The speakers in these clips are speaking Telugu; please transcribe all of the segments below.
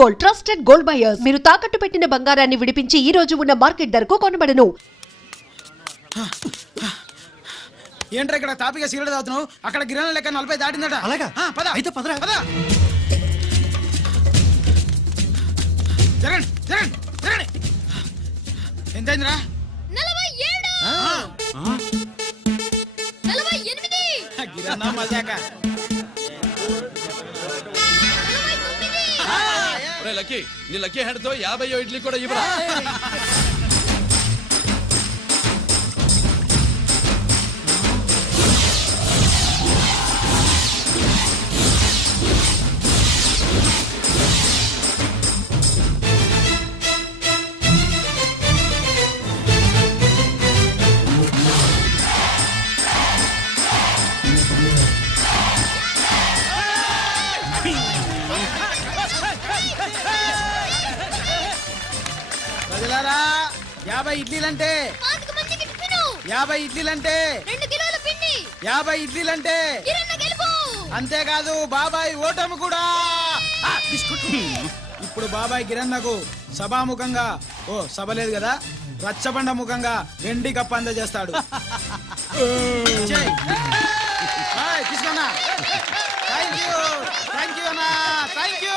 Gold, trusted gold buyers. మీరు తాకట్టు పెట్టిన బంగారాన్ని విడిపించి ఈ రోజు ఉన్న మార్కెట్ ధరకు కొనబడను. ఏంట్రా ఇక్కడ తాపిగా సిగరెట్ తాగుతున్నావు? అక్కడ గిరణం లెక్క 40 దాటిందట. అలాగా? పద అయితే పదరా. పద. జరగండి జరగండి జరగండి. ఎంతైందిరా? 47 గిరణా మజాక. లక్కీ నీ లక్కీ హెడ్ తో 50 ఇడ్లీ కూడా ఇవ్వరా? ప్రజలారా 50 ఇడ్లీలంటే 50 ఇడ్లీలంటే 2 కిలోల పిండి 50 ఇడ్లీలంటే కిరణ్ గెలుపు. అంతేకాదు బాబాయ్ ఓటమి కూడా. ఇప్పుడు బాబాయ్ గిరణ్లకు సభాముఖంగా సభ లేదు కదా, రచ్చబండ ముఖంగా వెండి కప్ప అందజేస్తాడు. తీసుకున్నా. థ్యాంక్ యూ అన్నా, థ్యాంక్ యూ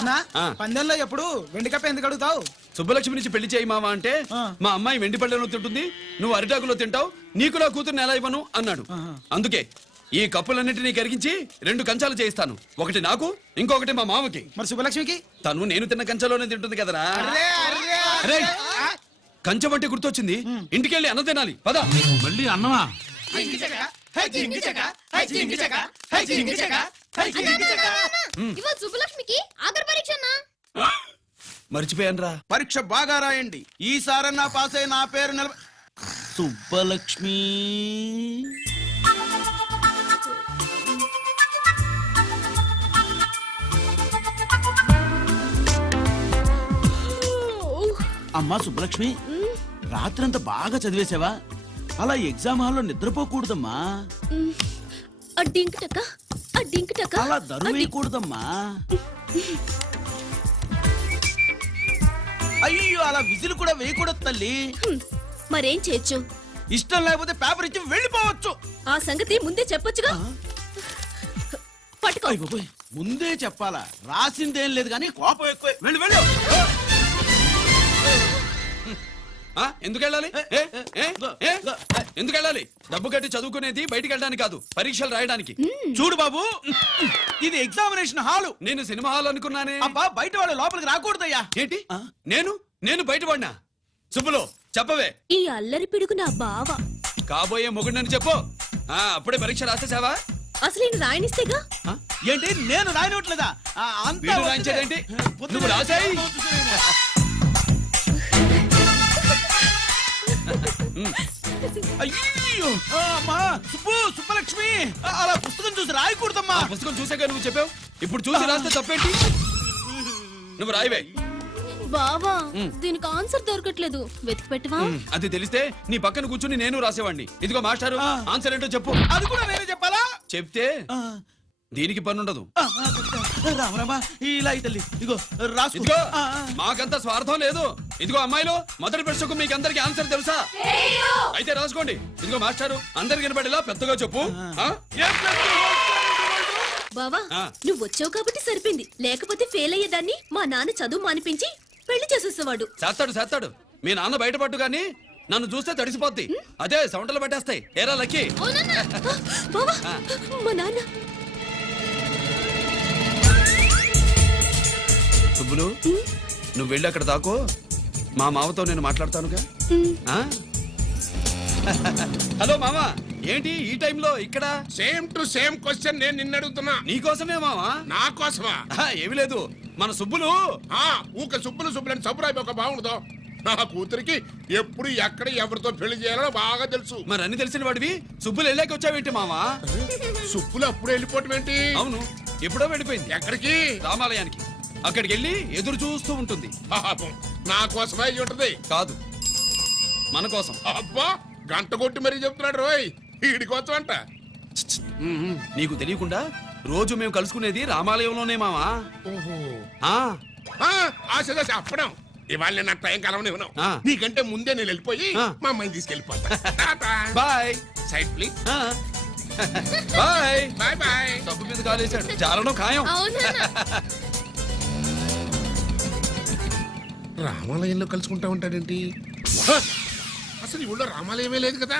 అన్నా. పందెంలో ఎప్పుడు వెండి కప్ప ఎందుకు అడుగుతావు? సుబ్బలక్ష్మి నుంచి పెళ్లి చేయి మావా అంటే మా అమ్మాయి వెండి పళ్ళెలో తింటుంది, నువ్వు అరిటాకులో తింటావు, నీకు నా కూతుర్ని ఎలా ఇవ్వను అన్నాడు. అందుకే ఈ కప్పులన్నింటినీ కరిగించి 2 కంచాలు చేయిస్తాను. ఒకటి నాకు, ఇంకొకటి మా మామకి. మరి సుబ్బలక్ష్మికి? తను నేను తిన్న కంచంలోనే తింటుంది కదరా. కంచం అంటే గుర్తొచ్చింది, ఇంటికెళ్ళి అన్నం తినాలి. పద. మళ్ళీ అన్నమా? ఇవాళ సుబ్బలక్ష్మికి ఆఖరి పరీక్ష అన్నా. మర్చిపోయానురా. పరీక్ష బాగా రాయండి, ఈసారన్నా పాస్ అయి నా పేరు సుబ్బలక్ష్మి. అమ్మా సుబ్బలక్ష్మి, రాత్రంతా బాగా చదివేశావా? అలా ఎగ్జామ్ హాల్లో నిద్రపోకూడదమ్మా. అలా దరువేయకూడదమ్మా. అయ్యో, అలా విజిల్ కూడా వేయకూడదు తల్లి. మరేం చేయొచ్చు? ఇష్టం లేకపోతే పేపర్ ఇచ్చి వెళ్ళిపోవచ్చు. ఆ సంగతి ముందే చెప్పొచ్చుగా. పట్టుకో. అయ్య బాబోయ్, ముందే చెప్పాలా? రాసిందేం లేదు కానీ కోపం ఎక్కువ. వెళ్ళు వెళ్ళు. ఎందుకు వెళ్ళాలి? ఎందుకు వెళ్ళాలి? డబ్బు కట్టి చదువుకునేది బయటికి వెళ్ళడానికి కాదు, పరీక్షలు రాయడానికి. చూడు బాబు, ఇది ఎగ్జామినేషన్ హాలు. నేను సినిమా హాల్ అనుకున్నానే. అబ్బా, బయట వాళ్ళు లోపలికి రాకూడదయ్యా. ఏంటి? నేను బయటపడినా? సుబ్బులో చెప్పవే. ఈ అల్లరి పిడుగు నా బావ. కాబోయే మొగుడని చెప్పు. అప్పుడే పరీక్ష రాసేసావా? అసలు ఈయన రాయనిస్తేగా. ఏంటి, నేను రాయనట్లేదా? వీడు రాయించేదేంటి? నువ్వు రాసాయి. అయ్యో అమ్మా, సుబ్బలక్ష్మి, అలా పుస్తకం చూసి రాయకూడదమ్మా. పుస్తకం చూసాక నువ్వు చెప్పావు, ఇప్పుడు చూసి రాస్తే తప్పేంటి? నువ్వు రాయవే. బావా, దీనికి ఆన్సర్ దొరకట్లేదు, వెతికి పెట్టవా? అది తెలిస్తే నీ పక్కన కూర్చుని నేను రాసేవాడిని. ఇదిగో మాస్టారు, ఆన్సర్ ఏంటో చెప్పు. అది కూడా నేనే చెప్పాలా? చెప్తే దీనికి పనుండదు. రామరామా, ఇలా తల్లి, ఇదిగో రాసుకో. ఇదిగో, మాకంత స్వార్థం లేదు. ఇదిగో అమ్మాయిలు, మొదటి ప్రశ్నకు మీకు అందరికి ఆన్సర్ తెలుసా? అయితే రాసుకోండి. ఇదిగో మాస్టారు, అందరికి వినపడేలా పెద్దగా చెప్పు. బావా, నువ్వు వచ్చావు కాబట్టి సరిపోయింది, లేకపోతే ఫెయిల్ అయ్యేదాన్ని. మా నాన్న చదువు మానిపించి పెళ్లి చేసేసేవాడు. చేస్తాడు. మీ నాన్న బయటపడ్డు గాని నన్ను చూస్తే తడిసిపోద్ది. అదే సౌంటలు పట్టేస్తాయి. ఏరా లక్కీ. బావా, మా నాన్న. సుబ్బులు, నువ్వు వెళ్ళి అక్కడ దాకో, మా మామతో నేను మాట్లాడతానుగా. హలో మామా, ఏంటి ఈ టైంలో ఇక్కడ? సేమ్ టు సేమ్ క్వశ్చన్ నేను నిన్ను అడుగుతున్నా. నీకోసమే మామా. నా కోసమా? ఏమి లేదు, మన సుబ్బులు ఊక సుబ్బులని సబ్బురాయి ఒక బాగుండదు. నా కూతురికి ఎప్పుడు ఎక్కడ ఎవరితో పెళ్లి చేయాలో బాగా తెలుసు. మరి అన్ని తెలిసిన వాడివి సుబ్బులు వెళ్ళాక వచ్చావేంటి మామా? సుబ్బులు అప్పుడు వెళ్ళిపోవటం ఏంటి? అవును, ఎప్పుడో వెళ్ళిపోయింది. ఎక్కడికి? రామాలయానికి. అక్కడికి వెళ్ళి ఎదురు చూస్తూ ఉంటుంది. పాపం, నా కోసమే అయి ఉంటది. కాదు, మన కోసం. అబ్బా, గంట కొట్టి మరీ చెప్తున్నాడు రోయ్, వీడి కోసం అంట. నీకు తెలియకుండా రోజు మేము కలుసుకునేది రామాలయంలోనే మావా. ఓహో ఆ, ఆశ అప్పడం ఇవాళ నేను నాకు టైం కలవని ఉన్నావు ఆ. నీకంటే ముందే నేను వెళ్ళిపోయి ఆ. మా అమ్మాయిని తీసుకెళ్ళిపోతా బాయ్. సైడ్ ప్లీజ్ ఆ. బాయ్. బాయ్ బాయ్ సబ్బు మీద కాలేశాడు, జారడం ఖాయం. అవునా రామాలయంలో కలుసుకుంటా ఉంటాడేంటి హ! అసలు ఈ ఊళ్ళో రామాలయమే లేదు కదా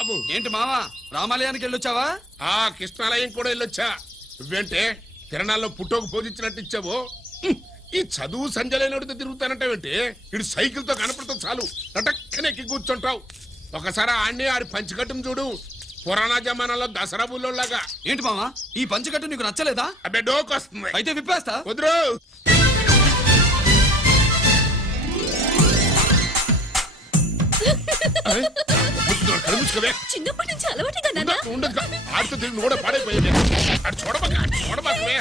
అబ్బో ఏంటి మావా, రామాలయానికి వెళ్ళొచ్చావా? ఆ కృష్ణాలయం కూడా వెళ్ళొచ్చా నువ్వేంటే తిరణాల్లో పుట్టోకు పూజించినట్టు ఇచ్చావు ఈ చదువు సంజలైనడితో తిరుగుతానంటావేంటి ఇడు సైకిల్ తో కనపడితే చాలు నటక్కనెక్కి కూర్చుంటావు ఒకసారి ఆడిని ఆడి పంచికట్టును చూడు పురాణ జమానాలో దసరా బుల్లోలాగా ఏంటి మావా, ఈ పంచకట్టు నీకు నచ్చలేదా? అబ్బే డోకు వస్తుంది అయితే విప్పేస్తా. కుదురు చిన్నప్పటి నుంచి అలవాటుగా నాన్న ఉండదు ఆడితో తిరిగి కూడా పాడైపోయింది అటు చూడబాకవే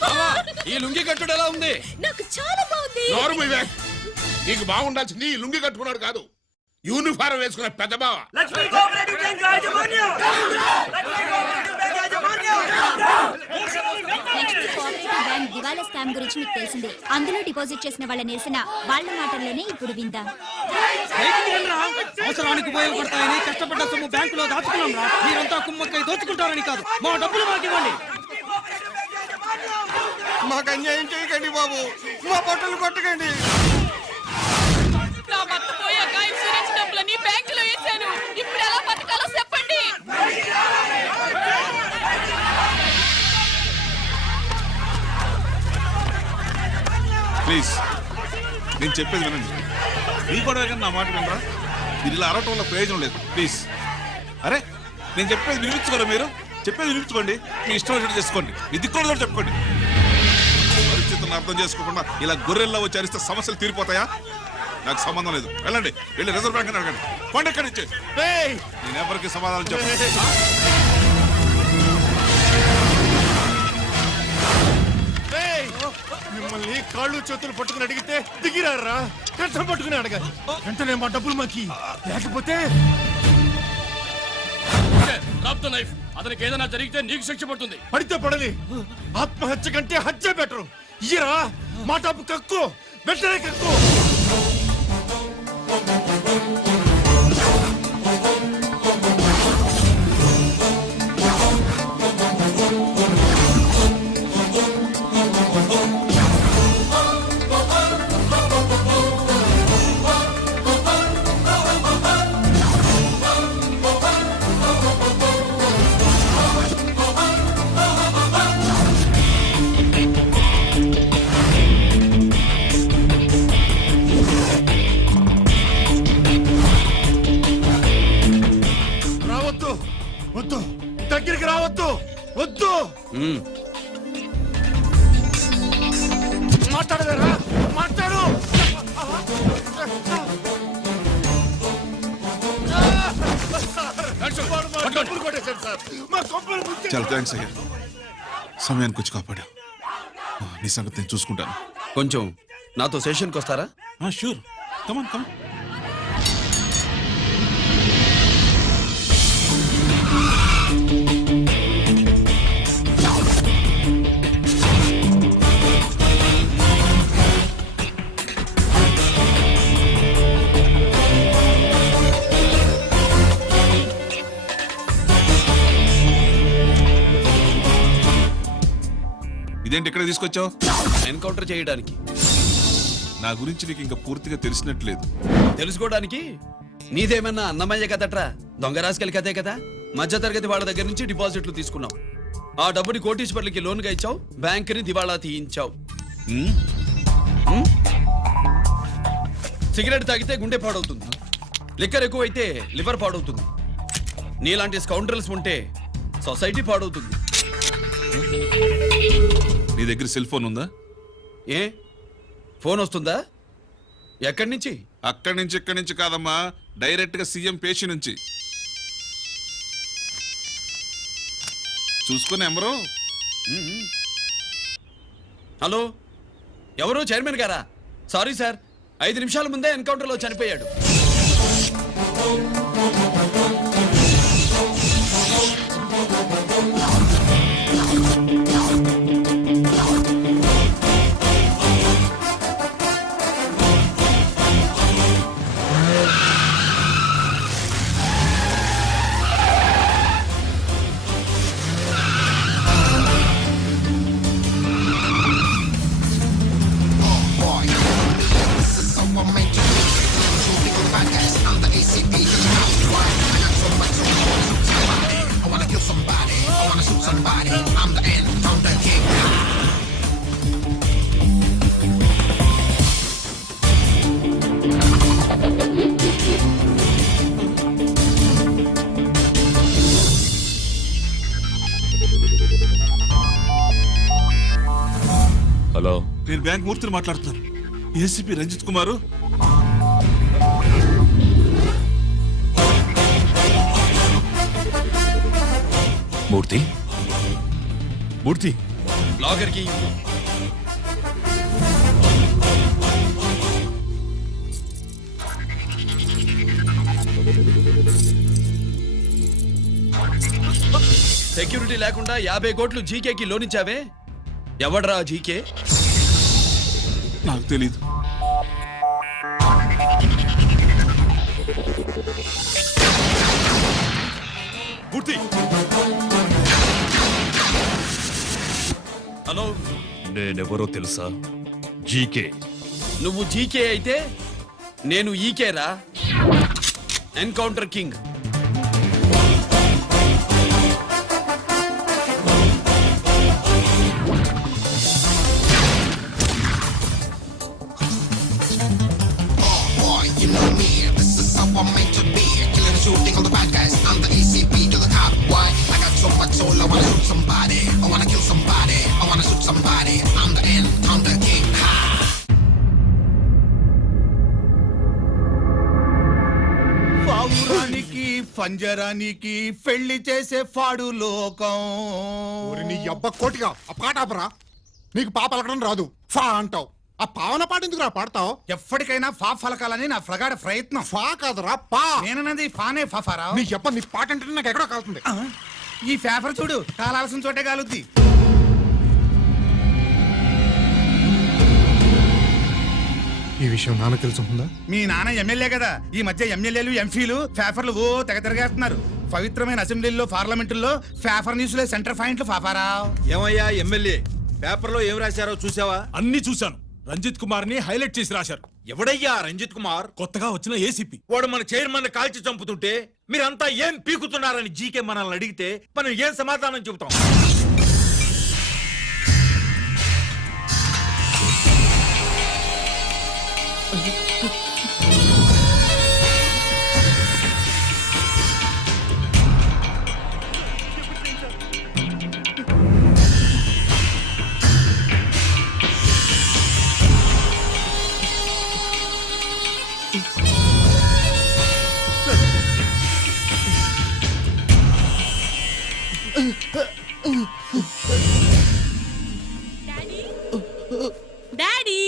మావా, ఈ లుంగి కట్టుడు ఎలా ఉంది? నాకు చాలా బాగుంది నోరు మూయవే. నీకు బాగుండాల్సింది ఈ లుంగి కట్టుకున్నాడు కాదు యూనిఫారం వేసుకున్న పెద్ద బావ నెక్స్ట్ కోఆపరేటివ్ బ్యాంక్ దివాలా స్కామ్ గురించి మీకు తెలిసిందే. అందులో డిపాజిట్ చేసిన వాళ్ళ నిరసన వాళ్ళ మాటల్లోనే ఇప్పుడు విందాం. అవసరానికి ఉపయోగపడతాయని కష్టపడ్డ సొమ్ము బ్యాంకులో దాచుకున్నాం రా. మీరంతా కుమ్మక్కై దోచుకుంటారని కాదు, మా డబ్బులు మాకు ఇవ్వండి. మాకు అన్యాయం చేయకండి బాబు, మా బట్టలు కొట్టకండి. నా భర్త పోయాక ఇన్సూరెన్స్ డబ్బులని బ్యాంకులో వేశాను. ఇప్పుడు ఎలా బతకాలో చెప్పండి. ప్లీజ్ నేను చెప్పేది వినండి. మీ కూడా నా మాట వినరా? మీరు ఇలా అరవటం వల్ల ప్రయోజనం లేదు. ప్లీజ్ అరే నేను చెప్పేది వినిపించుకోరా? మీరు చెప్పేది వినిపించుకోండి, మీ ఇష్టం వచ్చినట్టు చేసుకోండి, మీ దిక్కులో చెప్పుకోండి. పరిస్థితులను అర్థం చేసుకోకుండా ఇలా గొర్రెల్లో వచ్చి అరిస్తే సమస్యలు తీరిపోతాయా? నాకు సంబంధం లేదు, వెళ్ళండి. వెళ్ళి రిజర్వ్ బ్యాంక్ అని అడగండి. కొండ ఎక్కడి నుంచి నేను ఎవరికి సమాధానం చెప్పను. మిమ్మల్ని కాళ్ళు చేతులు పట్టుకుని అడిగితే దిగిరారా? కష్టం పట్టుకుని అడగాలి. వెంటనే మా డబ్బులు మాకి, లేకపోతే నైఫ్ అతనికి ఏదైనా జరిగితే నీకు శిక్ష పడుతుంది. పడితే పడని, ఆత్మహత్య కంటే హత్య బెటరు. ఇయ్యరా మా డబ్బు కక్కు, వెంటనే కక్కు. వద్దు, దగ్గరికి రావద్దు, వద్దు. మాట్లాడవేరా? మాట్లాడు. డబ్బులు కొట్టేశాడు సార్, మా కొంపలు ముంచె- చాలా థ్యాంక్స్ అయ్యా, సమయానికి వచ్చి కాపాడా. నీ సంగతి నేను చూసుకుంటాను. కొంచెం నాతో సెషన్కి వస్తారా? షూర్, కమాన్ కమాన్. ఇదేంటి ఇక్కడ తీసుకొచ్చావు? ఎన్కౌంటర్ చేయడానికి. నా గురించి నీకు ఇంకా పూర్తిగా తెలిసినట్లేదు. తెలుసుకోవడానికి నీదేమన్నా అన్నమయ్య కదట్రా, దొంగ రాసుకెళ్ళి కదే కదా. మధ్య తరగతి వాళ్ళ దగ్గర నుంచి డిపాజిట్లు తీసుకున్నావు, ఆ డబ్బుని కోటీశ్వర్లకి లోన్గా ఇచ్చావు, బ్యాంకుని దివాళా తీయించావు. సిగరెట్ తాగితే గుండె పాడవుతుంది, లిక్కర్ ఎక్కువైతే లివర్ పాడవుతుంది, నీలాంటి స్కౌండ్రల్స్ ఉంటే సొసైటీ పాడవుతుంది. నీ దగ్గర సెల్ ఫోన్ ఉందా? ఏ ఫోన్ వస్తుందా? ఎక్కడి నుంచి? అక్కడి నుంచి ఇక్కడి నుంచి కాదమ్మా, డైరెక్ట్ గా సీఎం పేషి నుంచి. చూసుకుని నెంబరు హలో, ఎవరు? చైర్మన్ గారా? సారీ సార్, 5 నిమిషాల ముందే ఎన్కౌంటర్లో చనిపోయాడు. హలో, నేను బ్యాంక్ మూర్తిని మాట్లాడుతున్నాను. ఏసీపీ రంజిత్ కుమారు. మూర్తి, మూర్తి, లాగర్కి సెక్యూరిటీ లేకుండా 50 కోట్లు జీకేకి లోన్ ఇచ్చావే, ఎవడ్రా జీకే? నాకు తెలీదు. మూర్తి. హలో, నేనెవరో తెలుసా? జీకే. నువ్వు జీకే అయితే నేను ఈకేరా, ఎన్కౌంటర్ కింగ్. పావురానికి పంజరానికి పెళ్లి చేసే ఫాడు లోకం. నీ అబ్బ కోటిగా ఆ పాట ఆపరా. నీకు పా పలకడం రాదు, ఫా అంటావు. ఆ పావన పాట ఎందుకు రా పాడతావు? ఎప్పటికైనా ఫా ఫలకాలని నా ప్రగాఢ ప్రయత్నం. ఫా కాదురా పా. నేనన్నది ఫానే ఫాఫారా. నీ అబ్బ నీ పాట అంటే నాకు ఎక్కడో కాలుతుంది. ఈ పేపర్ చూడు, కాలాల్సిన చోటే కాలుద్ది. ఈ విషయం నాన్న తెలుసుకుందా? మీ నాన్న ఎమ్మెల్యే కదా, ఈ మధ్య ఎమ్మెల్యేలు ఎంపీలు పేపర్లు ఓ తెగ తిరగేస్తున్నారు. పవిత్రమైన అసెంబ్లీలో పార్లమెంటుల్లో పేపర్ న్యూస్ లో సెంటర్ పాయింట్లు ఫాఫారా. ఏమయ్యా ఎమ్మెల్యే, పేపర్లో ఏం రాశారో చూసావా? అన్ని చూశాను. రంజిత్ కుమార్ ని హైలైట్ చేసి రాశారు. ఎవడయ్యా రంజిత్ కుమార్? కొత్తగా వచ్చిన ఏసీపీ. వాడు మన చైర్మన్ కాల్చి చంపుతుంటే మీరంతా ఏం పీకుతున్నారని జీకే మనల్ని అడిగితే మనం ఏం సమాధానం చెబుతాం? డాడీ,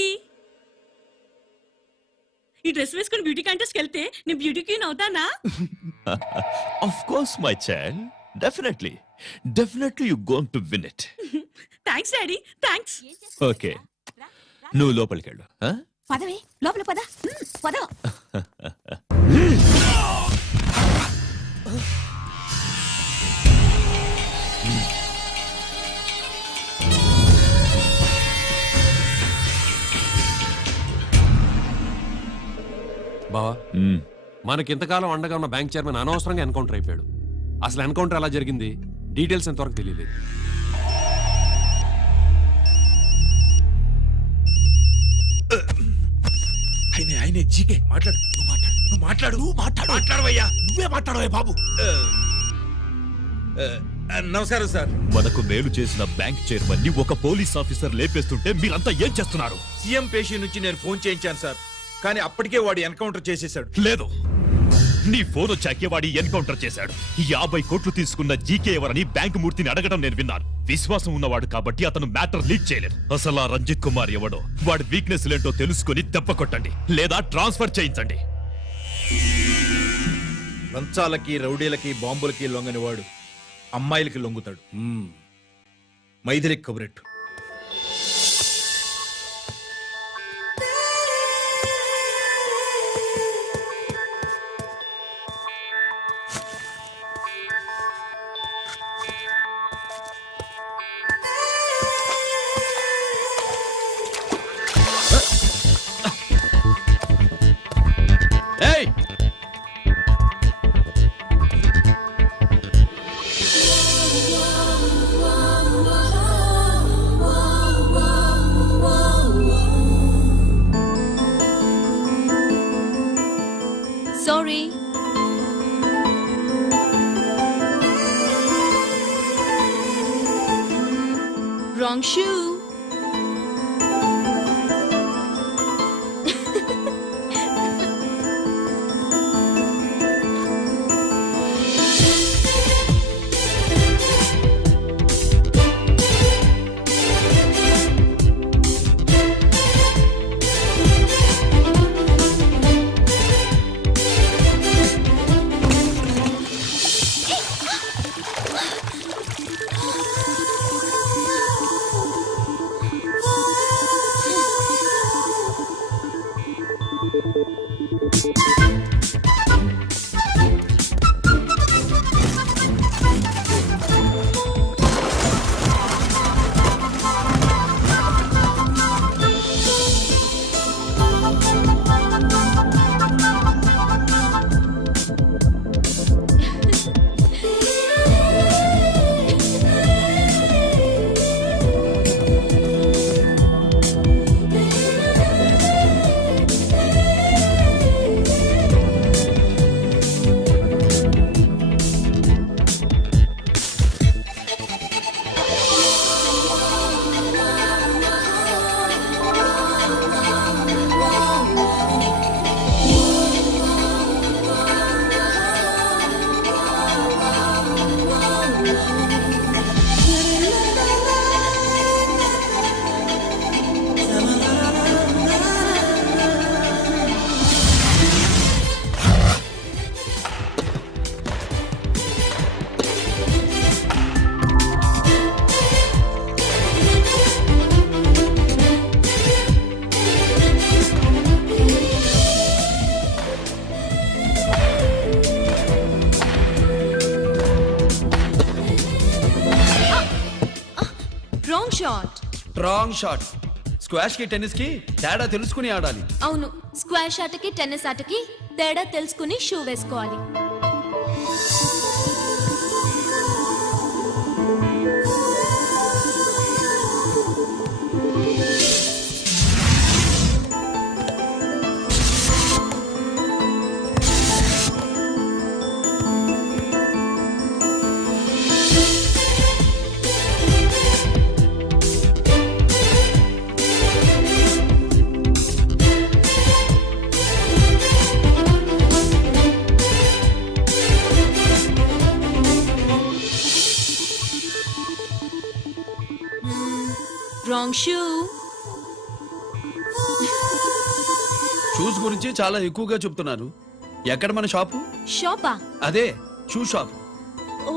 ఈ డ్రెస్ వేసుకుని బ్యూటీ కాంటెస్ట్ వెళ్తే నేను బ్యూటీ క్వీన్ అవుతానా? Of course my child, definitely you going to win it. Thanks daddy, thanks. Okay, నువ్వు లోపలికెళ్ళు. పదవే లోపల పద. పద. బావా, మనకి ఇంతకాలం అండగా ఉన్న బ్యాంక్ చైర్మన్ అనవసరంగా ఎన్కౌంటర్ అయిపోయాడు. అసలు ఎన్కౌంటర్ ఎలా జరిగింది, డీటెయిల్స్ ఎంతవరకు తెలియలేదు. ఆయనే జీకే. మాట్లాడు, మాట్లాడవయ్యా. నువ్వే మాట్లాడవే బాబు. నమస్కారం సార్. మనకు మేలు చేసిన బ్యాంక్ చైర్మన్ ని ఒక పోలీస్ ఆఫీసర్ లేపేస్తుంటే మీరంతా ఏం చేస్తున్నారు? సీఎం పేషి నుంచి నేను ఫోన్ చేయించాను సార్, కానీ అప్పటికే వాడు ఎన్కౌంటర్ చేసేశాడు. లేదు, నీ ఫోన్ వచ్చాకే వాడి ఎన్కౌంటర్ చేశాడు. 50 కోట్లు తీసుకున్న జీకే ఎవరని బ్యాంకు మూర్తిని అడగడం నేను విన్నాను. విశ్వాసం ఉన్నవాడు కాబట్టి అతను మ్యాటర్ లీక్ చేయలేదు. అసలు ఆ రంజిత్ కుమార్ ఎవడో, వాడి వీక్నెస్ ఏంటో తెలుసుకుని దెబ్బ కొట్టండి, లేదా ట్రాన్స్ఫర్ చేయించండి. లంచాలకి, రౌడీలకి, బాంబులకి లొంగని వాడు అమ్మాయిలకి లొంగుతాడు. మైథిలి కబురెట్టు. ఏయ్, sorry. Wrong shoe. Wrong shot. Wrong shot. Squash కి టెన్నిస్ కి తేడా తెలుసుకుని ఆడాలి. అవును, స్క్వాష్ ఆటకి టెన్నిస్ ఆటకి తేడా తెలుసుకుని షూ వేసుకోవాలి. Wrong shoe. షూస్ గురించి చాలా ఎక్కువగా చెప్తున్నారు. ఎక్కడ మన షాపు? షాపా? అదే షూ షాప్. ఓ.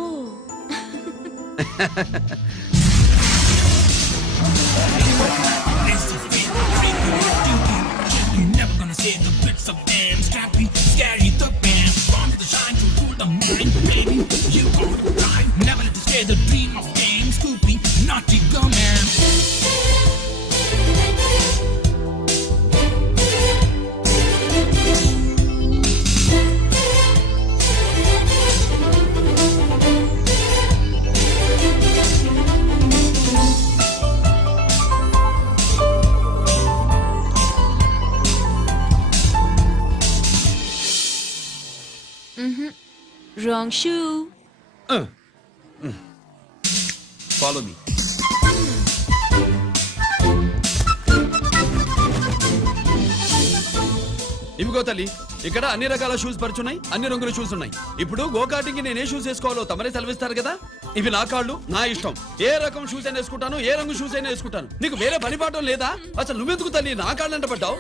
Wrong shoe. Follow me. ఇవి ఇవిగో తల్లి ఇక్కడ అన్ని రకాల షూస్ పరుచున్నాయి, అన్ని రంగుల షూస్ ఉన్నాయి. ఇప్పుడు గోకాటింగ్ నేను ఏ షూస్ వేసుకోవాలో తమరే సెలవిస్తారు కదా. ఇవి నా కాళ్ళు, నా ఇష్టం. ఏ రకం షూస్ అయినా వేసుకుంటాను, ఏ రంగు షూస్ అయినా వేసుకుంటాను. నీకు వేరే పని పాఠం లేదా? అసలు నువ్వెందుకు తల్లి నా కాళ్ళు అంట పడ్డావు?